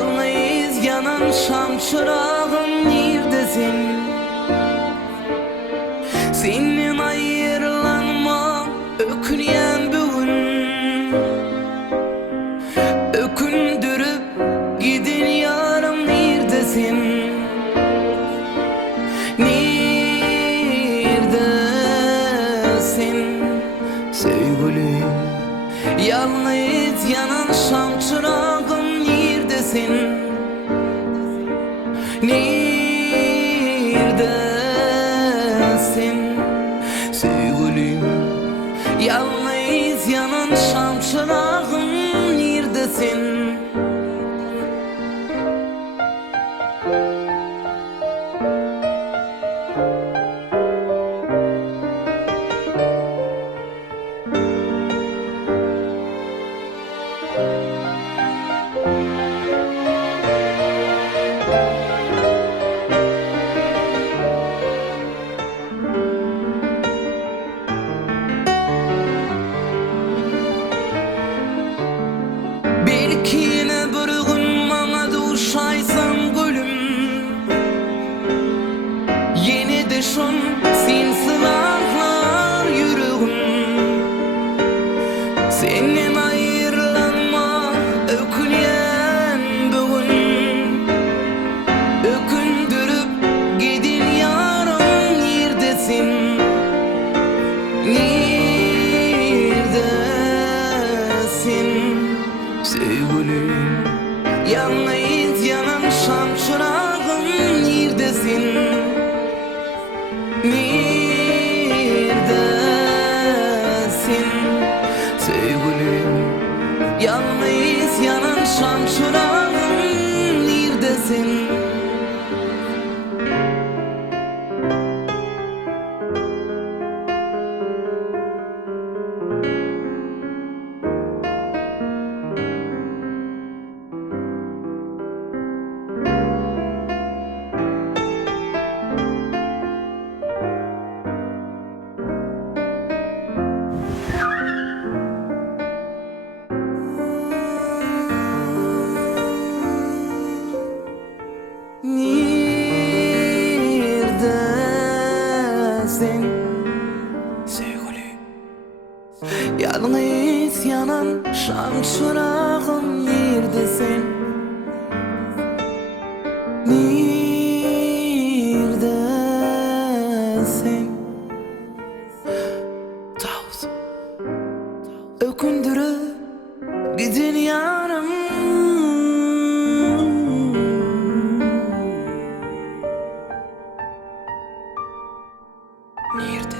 Yalnız yanan şam çırağım neredesin? Senin ayrılanma öküyen bugün, ökündürüp gidin yarım neredesin? Neredesin sevgilim? Yalnız yanan şam çırağım neredesin? Neredesin sevgilim? Yalnız yanan şam çırağım neredesin? Belki yine bir gün bana duşaysan gülüm, yeni düşün sen silahlar yüreğim. Senin ayrılanma öküyen bugün, ökündürüp gidin yarım neredesin? Neredesin sevgilim? Yalnız yanan şam çırağım neredesin? Neredesin sevgilim? Yalnız yanan şam çırağım neredesin? Neredesin sevgilim? Yalnız yanan şam çırağım neredesin? Neredesin? Tavus ökündürüp gidin yarım. Neredesin?